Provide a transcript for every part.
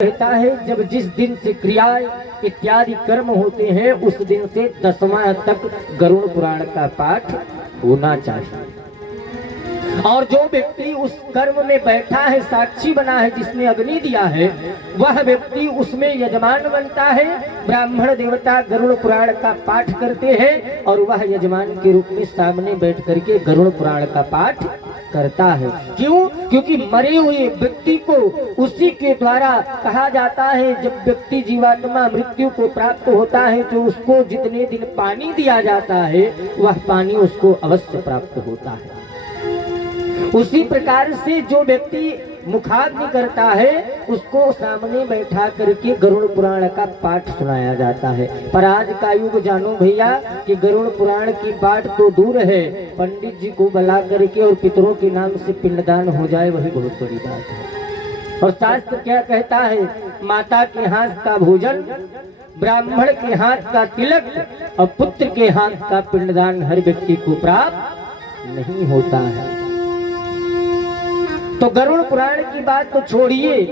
कहता है जब जिस दिन से क्रियाएं इत्यादि कर्म होते हैं उस दिन से 10वां तक गरुड़ पुराण का पाठ होना चाहिए। और जो व्यक्ति उस कर्म में बैठा है, साक्षी बना है, जिसने अग्नि दिया है, वह व्यक्ति उसमें यजमान बनता है। ब्राह्मण देवता गरुड़ पुराण का पाठ करते हैं और वह यजमान के रूप में सामने बैठ करके गरुड़ पुराण का पाठ करता है। क्यों? क्योंकि मरे हुए व्यक्ति को उसी के द्वारा कहा जाता है, जब व्यक्ति जीवात्मा मृत्यु को प्राप्त होता है तो उसको जितने दिन पानी दिया जाता है वह पानी उसको अवश्य प्राप्त होता है। उसी प्रकार से जो व्यक्ति मुखाग्नि करता है उसको सामने बैठा करके गरुड़ पुराण का पाठ सुनाया जाता है। पर आज का युग जानो भैया कि गरुड़ पुराण की पाठ तो दूर है, पंडित जी को बुला करके और पितरों के नाम से पिंडदान हो जाए वही बहुत बड़ी बात है। और शास्त्र क्या कहता है? माता के हाथ का भोजन, ब्राह्मण के हाथ का तिलक और पुत्र के हाथ का पिंडदान हर व्यक्ति को प्राप्त नहीं होता है। तो गरुड़ पुराण की बात तो छोड़िए,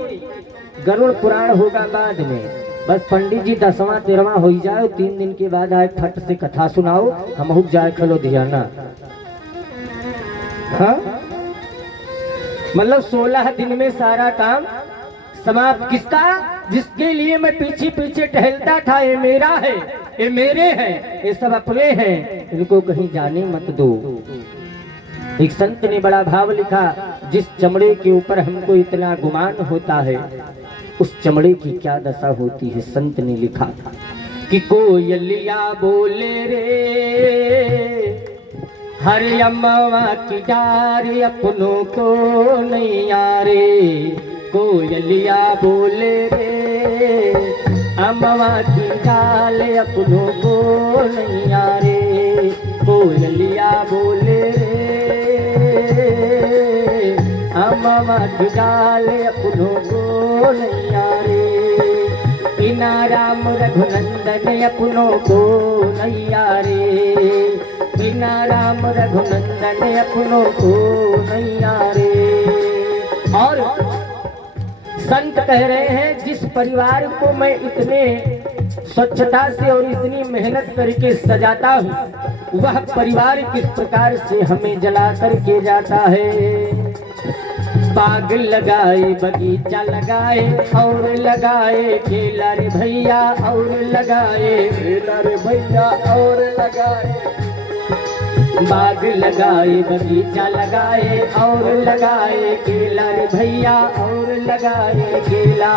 गरुड़ पुराण होगा बाद में। बस पंडित जी 10वां 13वां हो जाए, 3 दिन के बाद आए फट से कथा सुनाओ, हम हुक जाए खलो धियाना। हाँ, मतलब 16 दिन में सारा काम समाप्त। किसका? जिसके लिए मैं पीछे पीछे टहलता था, ये मेरा है, ये मेरे हैं, ये सब अपने हैं, इनको कहीं जाने मत दो। एक संत ने बड़ा भाव लिखा, जिस चमड़े के ऊपर हमको इतना गुमान होता है उस चमड़े की क्या दशा होती है। संत ने लिखा कि कोयलिया बोले रे हर अम्मा की डार अपनों को नहीं आरे। कोयलिया बोले रे अम्मा की डाल अपनों को नहीं आरे। कोयलिया बोले अम्मा की डाल अपनों को नहीं आरे। बिना राम रघुनंदन अपनों को नहीं आरे। बिना राम रघुनंदन अपनों को नहीं आरे। और संत कह रहे हैं, जिस परिवार को मैं इतने स्वच्छता से और इतनी मेहनत करके सजाता हूँ वह परिवार किस प्रकार से हमें जला करके जाता है। बाग लगाए, बगीचा लगाए और लगाए केला रे भैया और लगाए केला रे भैया और लगाए। बाग लगाए, बगीचा लगाए और लगाए केला रे भैया और लगाए केला।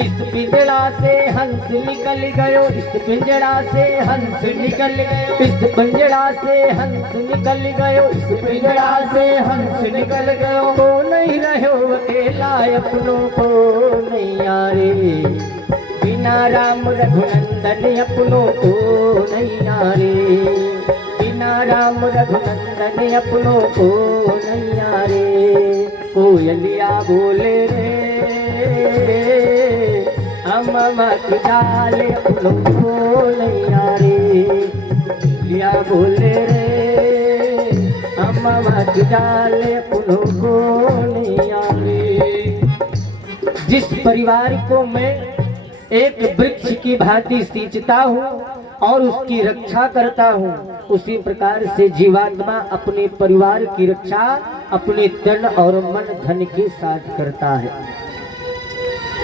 इस पिंजड़ा से हंस निकल गयो, इस पिंजड़ा से हंस निकल गयो, इस पिंजड़ा से हंस निकल गयो, इस पिंजड़ा से हंस निकल गयो। को नहीं रहो अकेला अपनों को नहीं आरे। बिना राम रघुनंदन अपनों को नहीं आरे। बिना राम रघुनंदन अपनों को नहीं आरे। कोयलिया बोले रे अम्मा की डाल अपनों को नहीं आरे। कोयलिया बोले रे अम्मा की डाल अपनों को नहीं आरे। जिस परिवार को मैं एक वृक्ष की भांति सींचता हूँ और उसकी रक्षा करता हूँ, उसी प्रकार से जीवात्मा अपने परिवार की रक्षा अपने तन और मन धन के साथ करता है।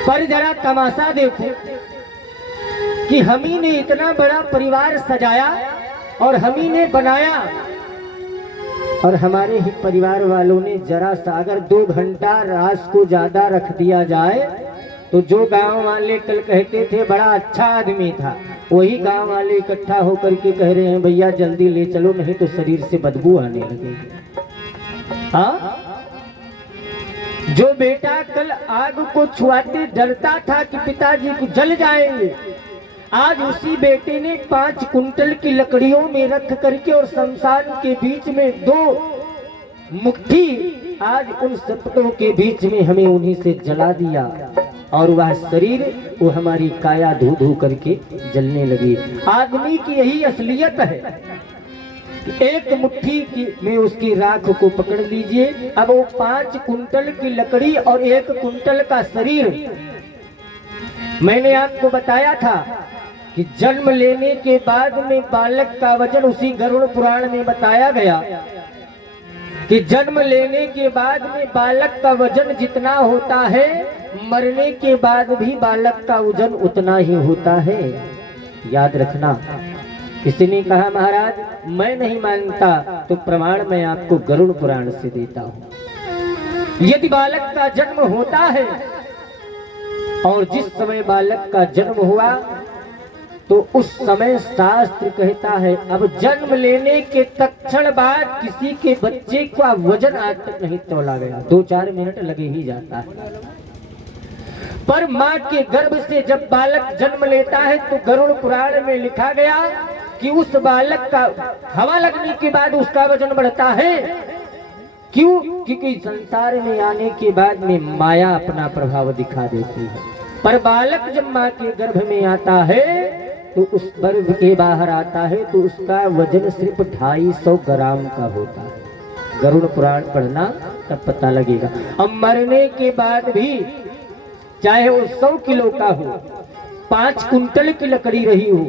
पर जरा तमाशा देखो कि हम ही ने इतना बड़ा परिवार सजाया और हम ही ने बनाया और हमारे ही परिवार वालों ने जरा सा अगर 2 घंटा रात को ज्यादा रख दिया जाए तो जो गांव वाले कल कहते थे बड़ा अच्छा आदमी था, वही गांव वाले इकट्ठा होकर के कह रहे हैं भैया जल्दी ले चलो नहीं तो शरीर से बदबू आने लगेगी। हाँ, जो बेटा कल आग को छुआते डरता था कि पिताजी को जल जाएंगे, आज उसी बेटे ने 5 कुंटल की लकड़ियों में रख करके और शमशान के बीच में 2 मुट्ठी आज उन सपनों के बीच में हमें उन्हीं से जला दिया और वह शरीर वो हमारी काया धू धू करके जलने लगी। आदमी की यही असलियत है। एक मुट्ठी की में उसकी राख को पकड़ लीजिए। अब वो 5 कुंटल की लकड़ी और 1 कुंटल का शरीर मैंने आपको बताया था कि जन्म लेने के बाद में बालक का वजन, उसी गरुड़ पुराण में बताया गया कि जन्म लेने के बाद में बालक का वजन जितना होता है, मरने के बाद भी बालक का वजन उतना ही होता है। याद रखना। किसी ने कहा महाराज मैं नहीं मानता, तो प्रमाण मैं आपको गरुड़ पुराण से देता हूं। यदि बालक का जन्म होता है और जिस समय बालक का जन्म हुआ तो उस समय शास्त्र कहता है अब जन्म लेने के तत्क्षण बाद किसी के बच्चे का वजन आज तक नहीं तोला गया। 2-4 मिनट लगे ही जाता है। पर मां के गर्भ से जब बालक जन्म लेता है तो गरुड़ पुराण में लिखा गया कि उस बालक का हवा लगने के बाद उसका वजन बढ़ता है। क्यों? क्योंकि संसार में आने के बाद में माया अपना प्रभाव दिखा देती है। पर बालक जब मां के गर्भ में आता है तो उस गर्भ के बाहर आता है तो उसका वजन सिर्फ 250 ग्राम का होता है। गरुड़ पुराण पढ़ना तब पता लगेगा। अब मरने के बाद भी चाहे वो 100 किलो का हो, 5 कुंटल की लकड़ी रही हो,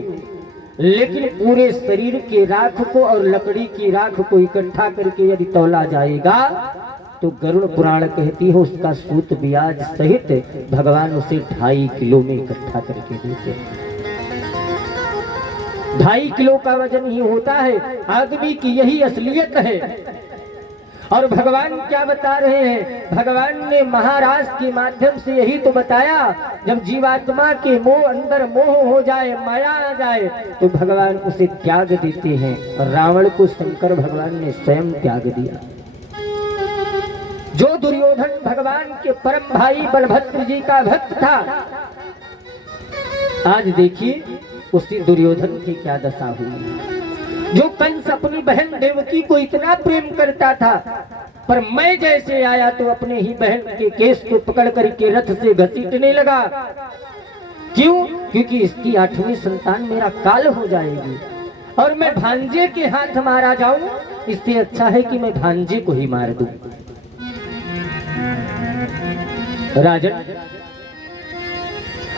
लेकिन पूरे शरीर के राख को और लकड़ी की राख को इकट्ठा करके यदि तौला जाएगा तो गरुड़ पुराण कहती है उसका सूत ब्याज सहित भगवान उसे 2.5 किलो में इकट्ठा करके देते हैं। 2.5 किलो का वजन ही होता है। आदमी की यही असलियत है। और भगवान क्या बता रहे हैं? भगवान ने महाराज के माध्यम से यही तो बताया, जब जीवात्मा के मोह अंदर मोह हो जाए, माया आ जाए, तो भगवान उसे त्याग देते हैं। और रावण को शंकर भगवान ने स्वयं त्याग दिया। जो दुर्योधन भगवान के परम भाई बलभद्र जी का भक्त था, आज देखिए उसी दुर्योधन की क्या दशा हुई। जो कंस अपनी बहन देवकी को इतना प्रेम करता था, पर मैं जैसे आया तो अपने ही बहन के केस को पकड़ करके रथ से घसीटने लगा। क्यों? क्योंकि इसकी 8वीं संतान मेरा काल हो जाएगी और मैं भांजे के हाथ मारा जाऊं, इससे अच्छा है कि मैं भांजे को ही मार दूं। राजन,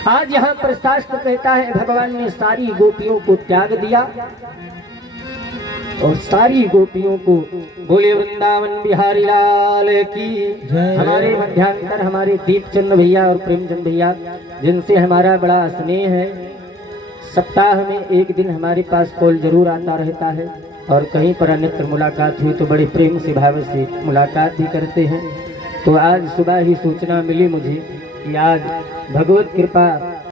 आज यहाँ पर शास्त्र कहता है भगवान ने सारी गोपियों को त्याग दिया और सारी गोपियों को बोले वृंदावन बिहारी लाल की। हमारे मध्यांतर हमारे दीपचंद भैया और प्रेमचंद भैया, जिनसे हमारा बड़ा स्नेह है, सप्ताह में एक दिन हमारे पास कॉल जरूर आता रहता है और कहीं पर अन्यत्र मुलाकात हुई तो बड़े प्रेम से भाव से मुलाकात भी करते हैं। तो आज सुबह ही सूचना मिली मुझे कि आज भगवत कृपा